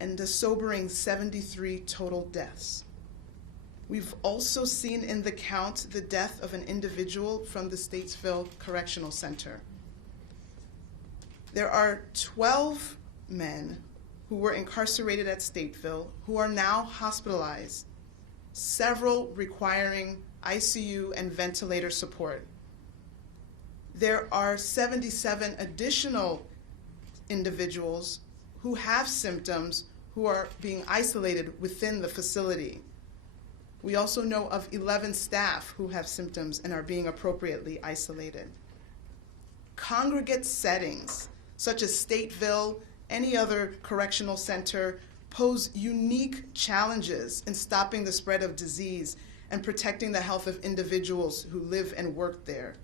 and a sobering 73 total deaths. We've also seen in the count the death of an individual from the Stateville Correctional Center. There are 12 men who were incarcerated at Stateville who are now hospitalized, several requiring ICU and ventilator support. There are 77 additional individuals who have symptoms who are being isolated within the facility. We also know of 11 staff who have symptoms and are being appropriately isolated. Congregate settings, such as Stateville, any other correctional center, pose unique challenges in stopping the spread of disease and protecting the health of individuals who live and work there.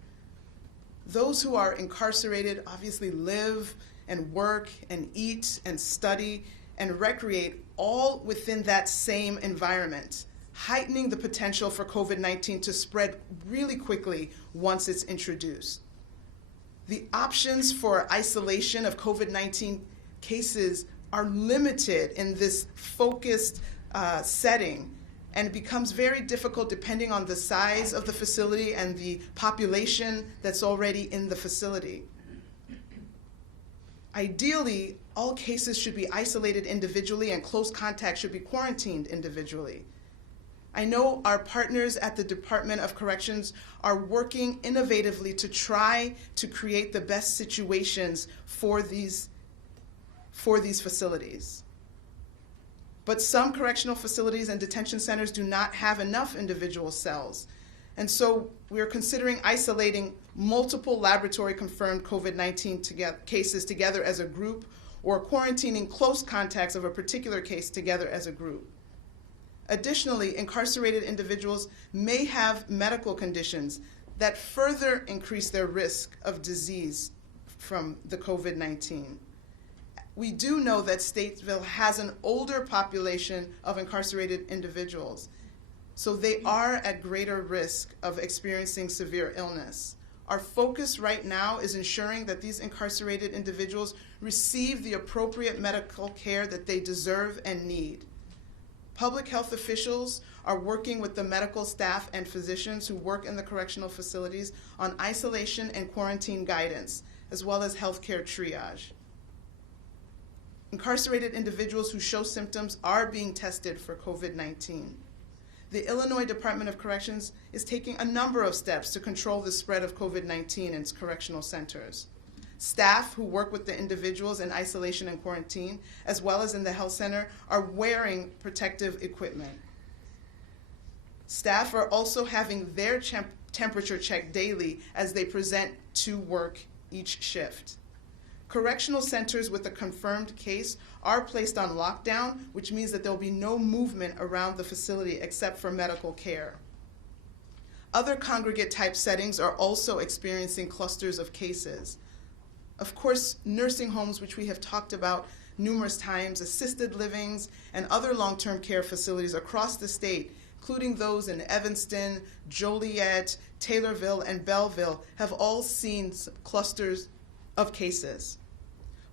Those who are incarcerated obviously live and work and eat and study and recreate all within that same environment, heightening the potential for COVID-19 to spread really quickly once it's introduced. The options for isolation of COVID-19 cases are limited in this focused setting, and it becomes very difficult depending on the size of the facility and the population that's already in the facility. Ideally, all cases should be isolated individually and close contacts should be quarantined individually. I know our partners at the Department of Corrections are working innovatively to try to create the best situations for these facilities. But some correctional facilities and detention centers do not have enough individual cells. And so we are considering isolating multiple laboratory-confirmed COVID-19 cases together as a group, or quarantining close contacts of a particular case together as a group. Additionally, incarcerated individuals may have medical conditions that further increase their risk of disease from the COVID-19. We do know that Stateville has an older population of incarcerated individuals, so they are at greater risk of experiencing severe illness. Our focus right now is ensuring that these incarcerated individuals receive the appropriate medical care that they deserve and need. Public health officials are working with the medical staff and physicians who work in the correctional facilities on isolation and quarantine guidance, as well as healthcare triage. Incarcerated individuals who show symptoms are being tested for COVID-19. The Illinois Department of Corrections is taking a number of steps to control the spread of COVID-19 in its correctional centers. Staff who work with the individuals in isolation and quarantine, as well as in the health center, are wearing protective equipment. Staff are also having their temperature checked daily as they present to work each shift. Correctional centers with a confirmed case are placed on lockdown, which means that there will be no movement around the facility except for medical care. Other congregate-type settings are also experiencing clusters of cases. Of course, nursing homes, which we have talked about numerous times, assisted livings, and other long-term care facilities across the state, including those in Evanston, Joliet, Taylorville, and Belleville, have all seen clusters of cases.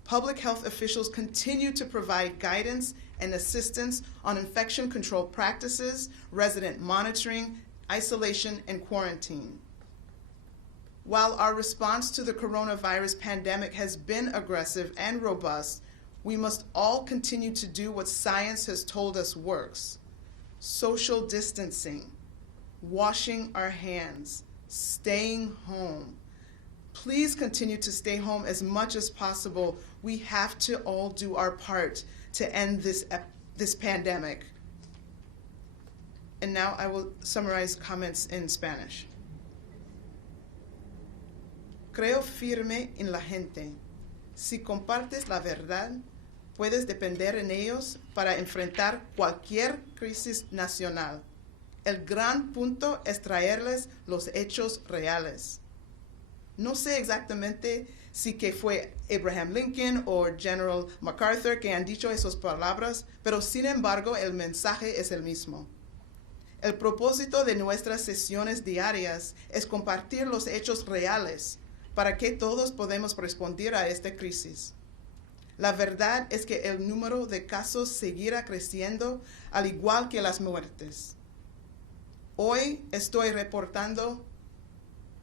Public health officials continue to provide guidance and assistance on infection control practices, resident monitoring, isolation, and quarantine. While our response to the coronavirus pandemic has been aggressive and robust, we must all continue to do what science has told us works: social distancing, washing our hands, staying home. Please continue to stay home as much as possible. We have to all do our part to end this pandemic. And now I will summarize comments in Spanish. Creo firme en la gente. Si compartes la verdad, puedes depender en ellos para enfrentar cualquier crisis nacional. El gran punto es traerles los hechos reales. No sé exactamente si que fue Abraham Lincoln o General MacArthur que han dicho esas palabras, pero sin embargo el mensaje es el mismo. El propósito de nuestras sesiones diarias es compartir los hechos reales para que todos podamos responder a esta crisis. La verdad es que el número de casos seguirá creciendo, al igual que las muertes. Hoy estoy reportando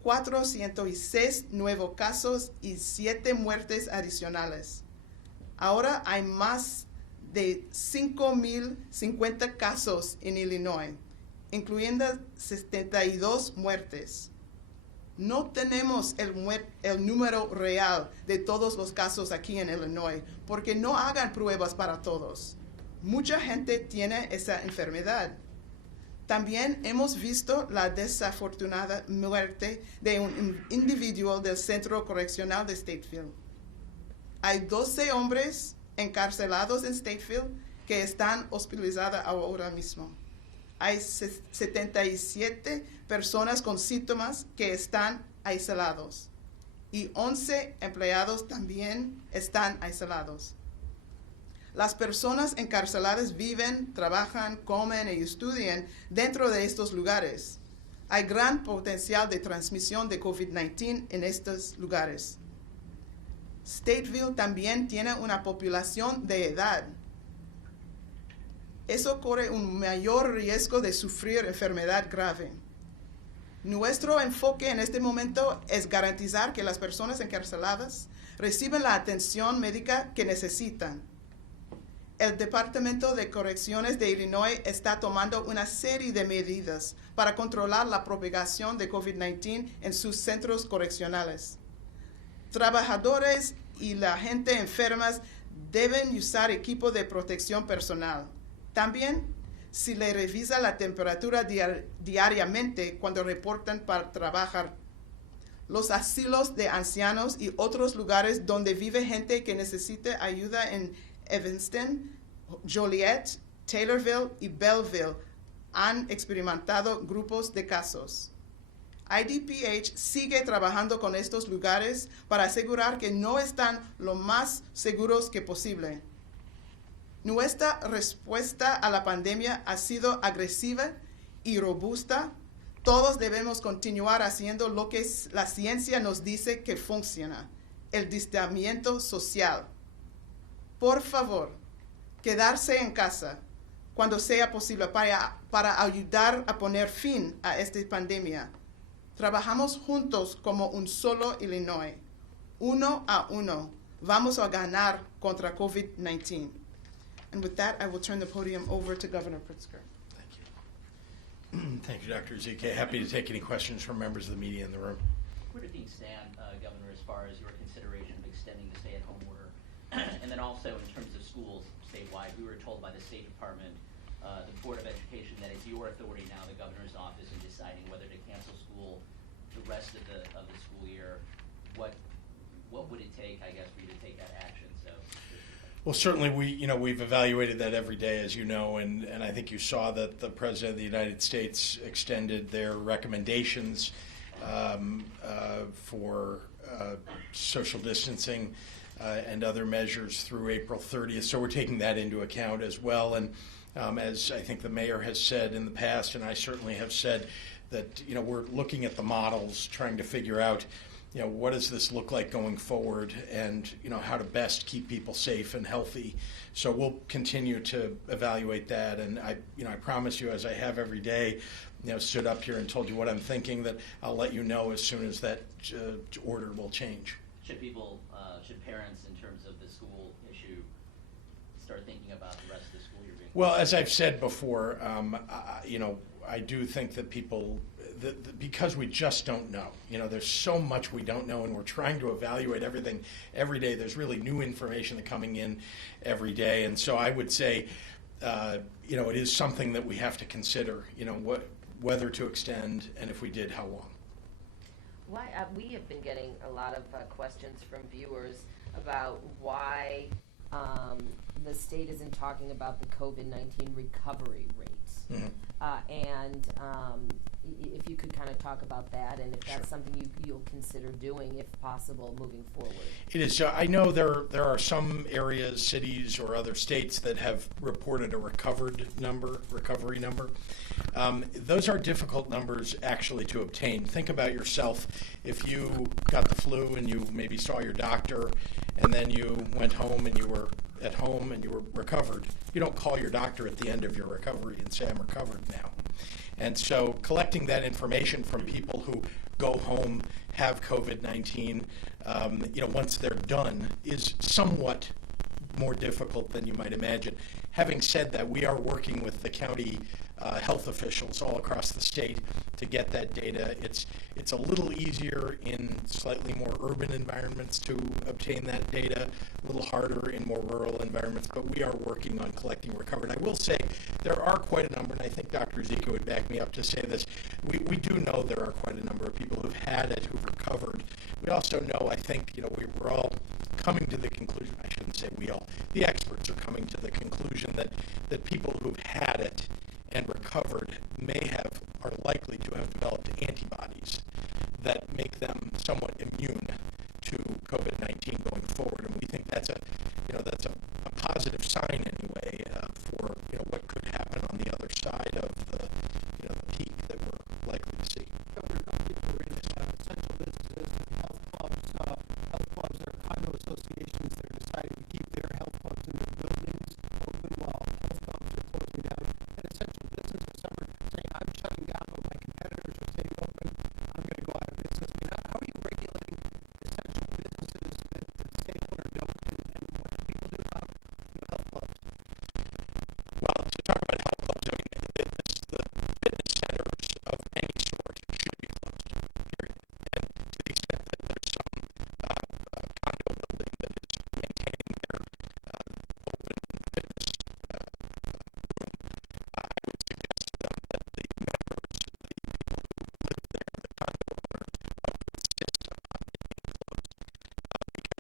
406 nuevos casos y 7 muertes adicionales. Ahora hay más de 5,050 casos en Illinois, incluyendo 72 muertes. No tenemos el número real de todos los casos aquí en Illinois, porque no hagan pruebas para todos. Mucha gente tiene esa enfermedad. También hemos visto la desafortunada muerte de un individuo del Centro Correccional de Stateville. Hay 12 hombres encarcelados en Stateville que están hospitalizados ahora mismo. Hay 77 personas con síntomas que están aislados y 11 empleados también están aislados. Las personas encarceladas viven, trabajan, comen y estudian dentro de estos lugares. Hay gran potencial de transmisión de COVID-19 en estos lugares. Stateville también tiene una población de edad. Eso corre un mayor riesgo de sufrir enfermedad grave. Nuestro enfoque en este momento es garantizar que las personas encarceladas reciben la atención médica que necesitan. El Departamento de Correcciones de Illinois está tomando una serie de medidas para controlar la propagación de COVID-19 en sus centros correccionales. Trabajadores y la gente enfermas deben usar equipo de protección personal. También, si le revisa la temperatura diariamente cuando reportan para trabajar. Los asilos de ancianos y otros lugares donde vive gente que necesita ayuda en Evanston, Joliet, Taylorville y Belleville han experimentado grupos de casos. IDPH sigue trabajando con estos lugares para asegurar que no están lo más seguros que posible. Nuestra respuesta a la pandemia ha sido agresiva y robusta. Todos debemos continuar haciendo lo que la ciencia nos dice que funciona, el distanciamiento social. Por favor, quedarse en casa cuando sea posible para ayudar a poner fin a esta pandemia. Trabajamos juntos como un solo Illinois. 1 a 1. Vamos a ganar contra COVID-19. And with that, I will turn the podium over to Governor Pritzker. Thank you. Thank you, Dr. Ezike. Happy to take any questions from members of the media in the room. Where do things stand, Governor, as far as your consideration of extending the stay-at-home order? And then also in terms of schools statewide, we were told by the State Department, the Board of Education, that it's your authority now, the governor's office, in deciding whether to cancel school the rest of the school year. What would it take, I guess, for you to take that action? Well, certainly we've evaluated that every day, as you know, and I think you saw that the President of the United States extended their recommendations for social distancing and other measures through April 30th. So we're taking that into account as well. And as I think the mayor has said in the past, and I certainly have said, that we're looking at the models, trying to figure out what does this look like going forward, and how to best keep people safe and healthy. So we'll continue to evaluate that, and I promise you, as I have every day, stood up here and told you what I'm thinking, that I'll let you know as soon as that order will change. Should parents, in terms of the school issue, start thinking about the rest of the school year being? Well, as I've said before, I do think that people, because we just don't know. There's so much we don't know, and we're trying to evaluate everything every day. There's really new information that's coming in every day, and so I would say, it is something that we have to consider. Whether to extend, and if we did, how long. Why we have been getting a lot of questions from viewers about why the state isn't talking about the COVID-19 recovery rates. Mm-hmm. if you could kind of talk about that, and if that's something you'll consider doing, if possible, moving forward. It is. I know there are some areas, cities, or other states that have reported a recovery number. Those are difficult numbers actually to obtain. Think about yourself. If you got the flu and you maybe saw your doctor, and then you went home and you were at home and you were recovered, you don't call your doctor at the end of your recovery and say, I'm recovered now. And so collecting that information from people who go home, have COVID-19, once they're done, is somewhat more difficult than you might imagine. Having said that, we are working with the county health officials all across the state to get that data. It's a little easier in slightly more urban environments to obtain that data, a little harder in more rural environments, but we are working on collecting recovered. I will say there are quite a number, and I think Dr. Zika would back me up to say this, we do know there are quite a number of people who've had it, who've recovered. We also know, I think, we're all coming to the conclusion, I shouldn't say we all, the experts are coming to the conclusion that people who've had it and recovered are likely to have developed antibodies that make them somewhat immune to COVID-19 going forward. And we think that's a positive sign anyway for what could happen on the other side of the peak that we're likely to see. Essential businesses, health clubs or condo associations that are deciding to keep their health clubs in their buildings open while health clubs are closing down. And essential businesses, some are saying, I'm shutting down, but my competitors are staying open. I'm going to go out of business. I mean, how are you regulating essential businesses that stay open or don't? And what do people do about health clubs? Well, to talk about health clubs, I mean, the fitness centers of any sort should be closed, period. And to the extent that there's some condo building that is maintaining their open fitness room, I would suggest to them that the members, the people who live there, the condo owner, insist on being closed because it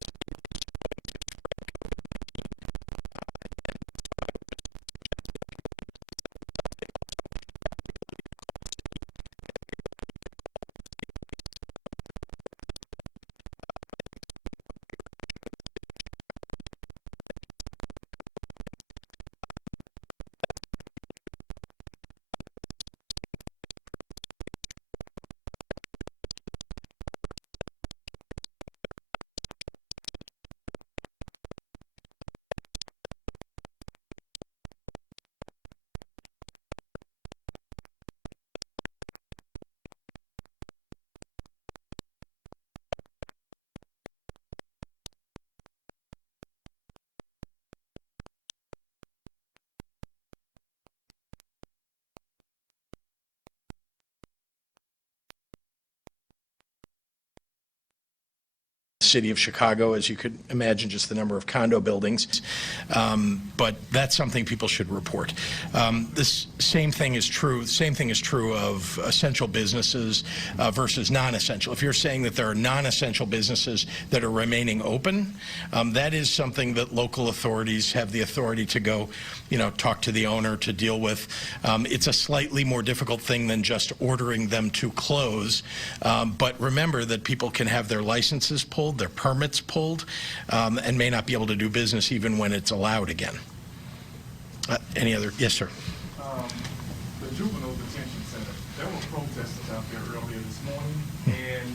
is going to spread COVID-19. And so I would just suggest that people they also have the ability to call the city and the ability to call the state city of Chicago, as you could imagine, just the number of condo buildings. But that's something people should report. This same thing is true of essential businesses versus non-essential. If you're saying that there are non-essential businesses that are remaining open, that is something that local authorities have the authority to go, talk to the owner to deal with. It's a slightly more difficult thing than just ordering them to close. But remember that people can have their licenses pulled, their permits pulled, and may not be able to do business even when it's allowed again. Any other? Yes, sir. The juvenile detention center, there were protesters out there earlier this morning, and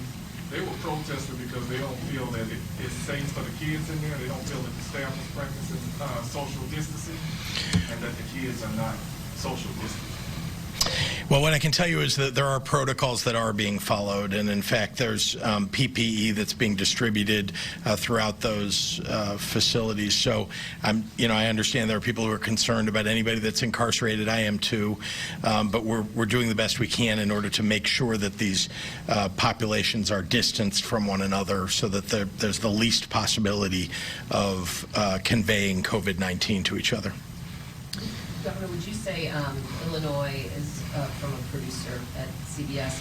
they were protesting because they don't feel that it's safe for the kids in there. They don't feel that the staff is practicing social distancing, and that the kids are not social distancing. Well, what I can tell you is that there are protocols that are being followed, and in fact, there's PPE that's being distributed throughout those facilities. So, I understand there are people who are concerned about anybody that's incarcerated. I am too, but we're doing the best we can in order to make sure that these populations are distanced from one another, so that there's the least possibility of conveying COVID-19 to each other. Governor, would you say Illinois is, from a producer at CBS,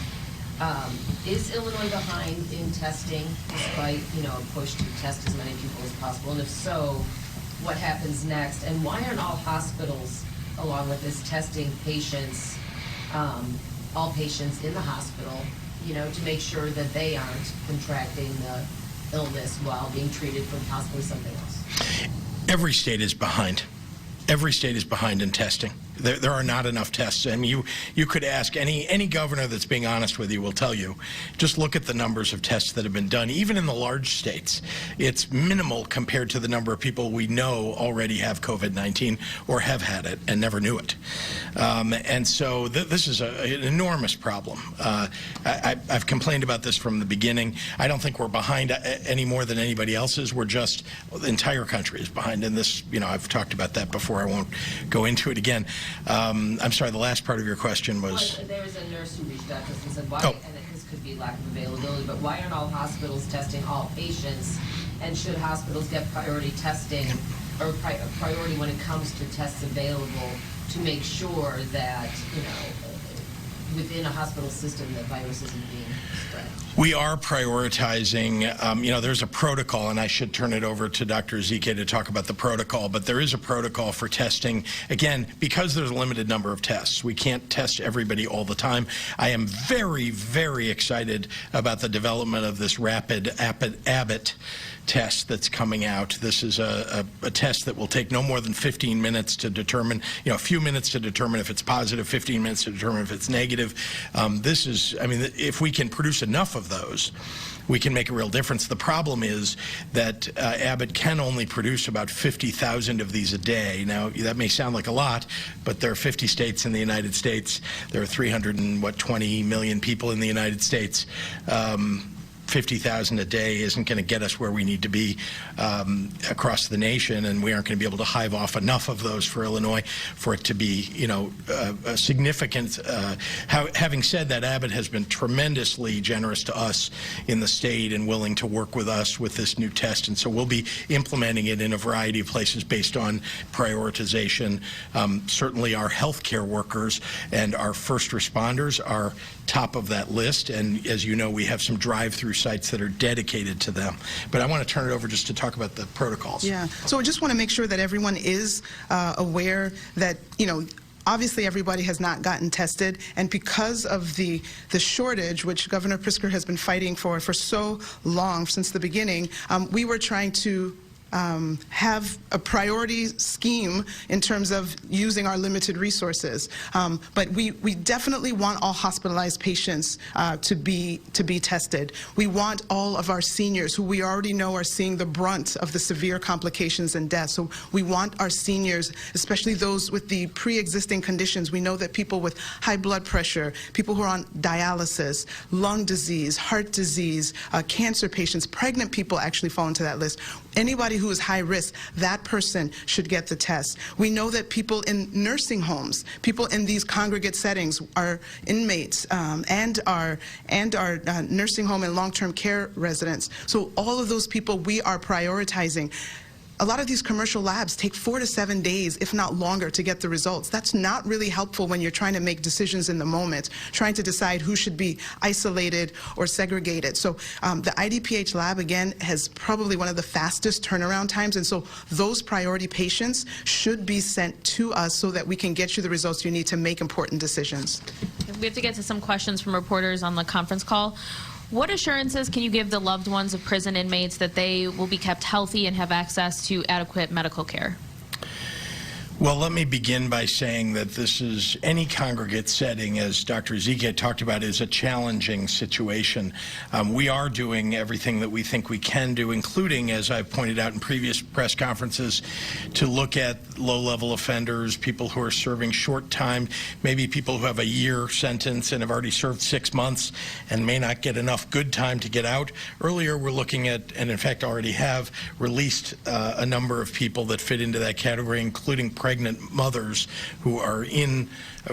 is Illinois behind in testing despite, a push to test as many people as possible? And if so, what happens next? And why aren't all hospitals, along with this, testing patients all patients in the hospital, you know, to make sure that they aren't contracting the illness while being treated for possibly something else? Every state is behind. Every state is behind in testing. There are not enough tests. I mean, you could ask any governor that's being honest with you will tell you, just look at the numbers of tests that have been done, even in the large states. It's minimal compared to the number of people we know already have COVID-19 or have had it and never knew it. And so this is an enormous problem. I've complained about this from the beginning. I don't think we're behind any more than anybody else is. We're just, the entire country is behind in this. You know, I've talked about that before. I won't go into it again. I'm sorry, the last part of your question was... Well, there was a nurse who reached out to us and said, why, Oh. and this could be lack of availability, but why aren't all hospitals testing all patients? And should hospitals get priority testing or priority when it comes to tests available to make sure that, you know, within a hospital system that virus isn't being spread? We are prioritizing, you know, there's a protocol, and I should turn it over to Dr. Ezike to talk about the protocol, but there is a protocol for testing. Again, because there's a limited number of tests, we can't test everybody all the time. I am very, very excited about the development of this rapid Abbott test that's coming out. This is a test that will take no more than 15 minutes to determine, you know, a few minutes to determine if it's positive, 15 minutes to determine if it's negative. This is, I mean, if we can produce enough of those, we can make a real difference. The problem is that Abbott can only produce about 50,000 of these a day. Now, that may sound like a lot, but there are 50 states in the United States. There are 320 million people in the United States. 50,000 a day isn't going to get us where we need to be across the nation, and we aren't going to be able to hive off enough of those for Illinois for it to be, you know, a significant. Having said that, Abbott has been tremendously generous to us in the state and willing to work with us with this new test, and so we'll be implementing it in a variety of places based on prioritization. Certainly our healthcare workers and our first responders are top of that list, and as you know, we have some drive-through sites that are dedicated to them. But I want to turn it over just to talk about the protocols. Yeah, so I just want to make sure that everyone is aware that, you know, obviously everybody has not gotten tested, and because of the shortage, which Governor Pritzker has been fighting for so long, since the beginning, we were trying to have a priority scheme in terms of using our limited resources. But we definitely want all hospitalized patients to be tested. We want all of our seniors, who we already know are seeing the brunt of the severe complications and deaths. So we want our seniors, especially those with the pre-existing conditions. We know that people with high blood pressure, people who are on dialysis, lung disease, heart disease, cancer patients, pregnant people actually fall into that list. Anybody who is high risk, that person should get the test. We know that people in nursing homes, people in these congregate settings, our inmates and our nursing home and long-term care residents. So all of those people we are prioritizing. A lot of these commercial labs take 4 to 7 days, if not longer, to get the results. That's not really helpful when you're trying to make decisions in the moment, trying to decide who should be isolated or segregated. So the IDPH lab, again, has probably one of the fastest turnaround times, and so those priority patients should be sent to us so that we can get you the results you need to make important decisions. We have to get to some questions from reporters on the conference call. What assurances can you give the loved ones of prison inmates that they will be kept healthy and have access to adequate medical care? Well, let me begin by saying that this is, any congregate setting, as Dr. Ezike talked about, is a challenging situation. We are doing everything that we think we can do, including, as I've pointed out in previous press conferences, to look at low-level offenders, people who are serving short time, maybe people who have a year sentence and have already served 6 months and may not get enough good time to get out. Earlier, we're looking at, and in fact already have, released a number of people that fit into that category, including pregnant mothers who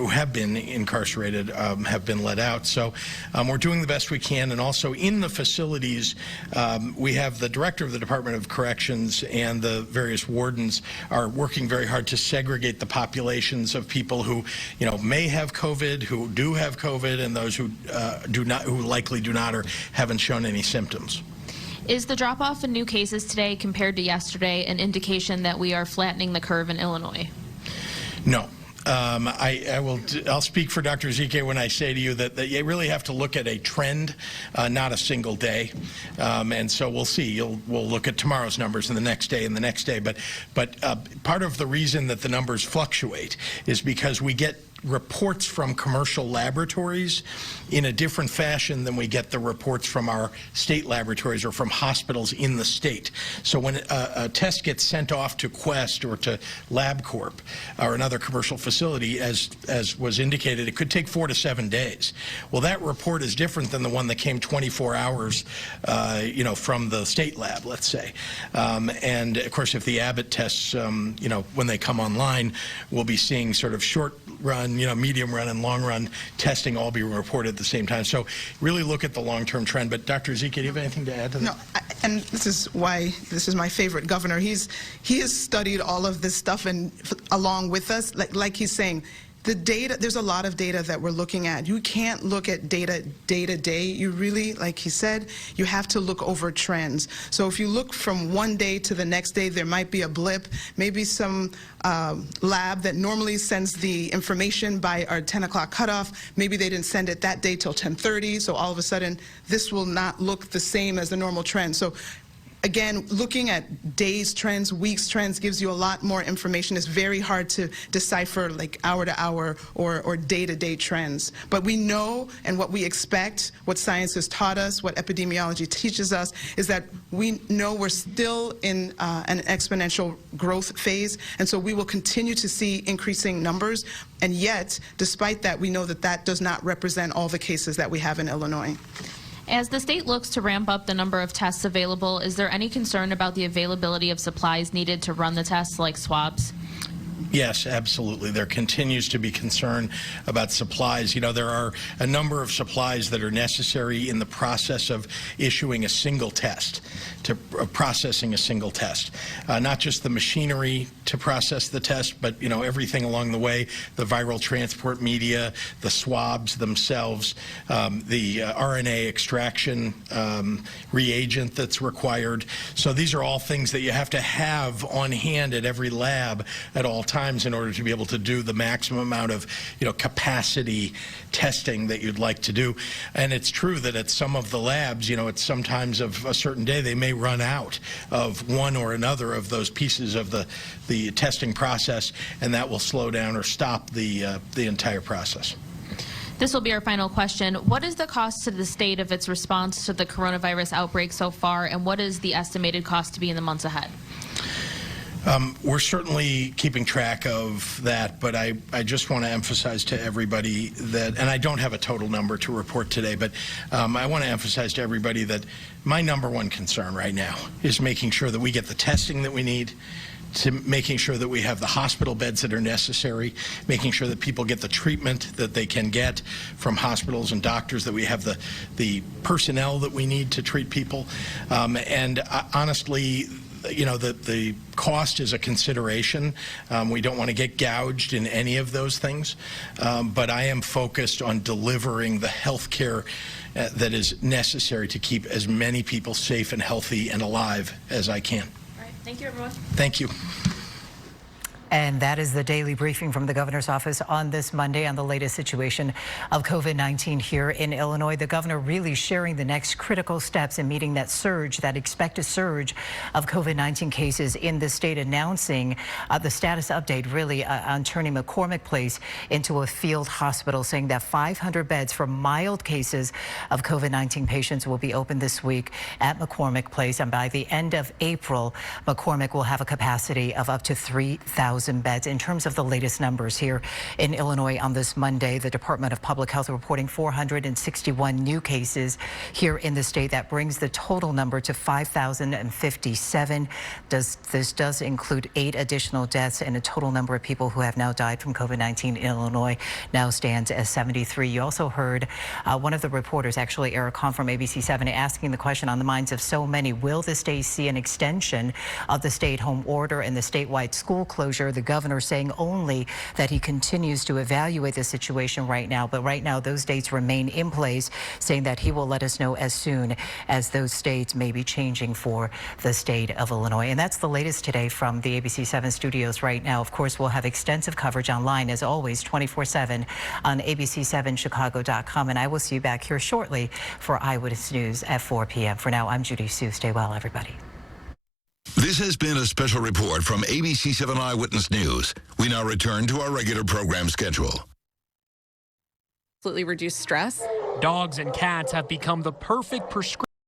have been incarcerated, have been let out. So we're doing the best we can, and also in the facilities, we have the director of the Department of Corrections and the various wardens are working very hard to segregate the populations of people who, you know, may have COVID, who do have COVID, and those who do not, who likely do not or haven't shown any symptoms. Is the drop-off in new cases today compared to yesterday an indication that we are flattening the curve in Illinois? No. I'll speak for Dr. Zike when I say to you that you really have to look at a trend, not a single day. And so we'll see. We'll look at tomorrow's numbers and the next day and the next day. But part of the reason that the numbers fluctuate is because we get reports from commercial laboratories in a different fashion than we get the reports from our state laboratories or from hospitals in the state. So when a test gets sent off to Quest or to LabCorp or another commercial facility, as was indicated, it could take 4 to 7 days. Well, that report is different than the one that came 24 hours, from the state lab, let's say. And of course, if the Abbott tests, when they come online, we'll be seeing sort of short run, medium run and long run testing all be reported at the same time. So really look at the long-term trend. But Dr. Zeke, do you have anything to add to that? No, and this is why this is my favorite governor. He has studied all of this stuff and along with us, like he's saying, the data, there's a lot of data that we're looking at. You can't look at data day to day. You really, like he said, you have to look over trends. So if you look from one day to the next day, there might be a blip, maybe some lab that normally sends the information by our 10 o'clock cutoff, maybe they didn't send it that day till 10:30, so all of a sudden this will not look the same as the normal trend. So again, looking at days trends, weeks trends gives you a lot more information. It's very hard to decipher like hour to hour or day to day trends. But we know, and what we expect, what science has taught us, what epidemiology teaches us, is that we know we're still in an exponential growth phase. And so we will continue to see increasing numbers. And yet, despite that, we know that that does not represent all the cases that we have in Illinois. As the state looks to ramp up the number of tests available, is there any concern about the availability of supplies needed to run the tests, like swabs? Yes, absolutely. There continues to be concern about supplies. There are a number of supplies that are necessary in the process of issuing a single test, processing a single test. Not just the machinery to process the test, but, everything along the way, the viral transport media, the swabs themselves, the RNA extraction reagent that's required. So these are all things that you have to have on hand at every lab at all times in order to be able to do the maximum amount of capacity testing that you'd like to do. And it's true that at some of the labs, at sometimes of a certain day, they may run out of one or another of those pieces of the testing process, and that will slow down or stop the entire process. This will be our final question. What is the cost to the state of its response to the coronavirus outbreak so far, and what is the estimated cost to be in the months ahead? We're certainly keeping track of that, but I just want to emphasize to everybody that, and I don't have a total number to report today, but I want to emphasize to everybody that my number one concern right now is making sure that we get the testing that we need, to making sure that we have the hospital beds that are necessary, making sure that people get the treatment that they can get from hospitals and doctors, that we have the personnel that we need to treat people. And honestly, the cost is a consideration. We don't want to get gouged in any of those things, but I am focused on delivering the health care that is necessary to keep as many people safe and healthy and alive as I can. All right. Thank you, everyone. Thank you. And that is the daily briefing from the governor's office on this Monday on the latest situation of COVID-19 here in Illinois. The governor really sharing the next critical steps in meeting that surge, that expected surge of COVID-19 cases in the state, announcing the status update really on turning McCormick Place into a field hospital, saying that 500 beds for mild cases of COVID-19 patients will be open this week at McCormick Place. And by the end of April, McCormick will have a capacity of up to 3,000 beds. In terms of the latest numbers here in Illinois on this Monday, the Department of Public Health reporting 461 new cases here in the state. That brings the total number to 5,057. This does include 8 additional deaths, and a total number of people who have now died from COVID-19 in Illinois now stands as 73. You also heard one of the reporters, actually Eric Kahn from ABC7, asking the question on the minds of so many, will the state see an extension of the stay-at-home order and the statewide school closure pressure. The governor saying only that he continues to evaluate the situation right now. But right now, those dates remain in place, saying that he will let us know as soon as those states may be changing for the state of Illinois. And that's the latest today from the ABC 7 studios right now. Of course, we'll have extensive coverage online, as always, 24/7 on abc7chicago.com. And I will see you back here shortly for Eyewitness News at 4 p.m. For now, I'm Judy Sue. Stay well, everybody. This has been a special report from ABC 7 Eyewitness News. We now return to our regular program schedule. Absolutely reduce stress. Dogs and cats have become the perfect prescription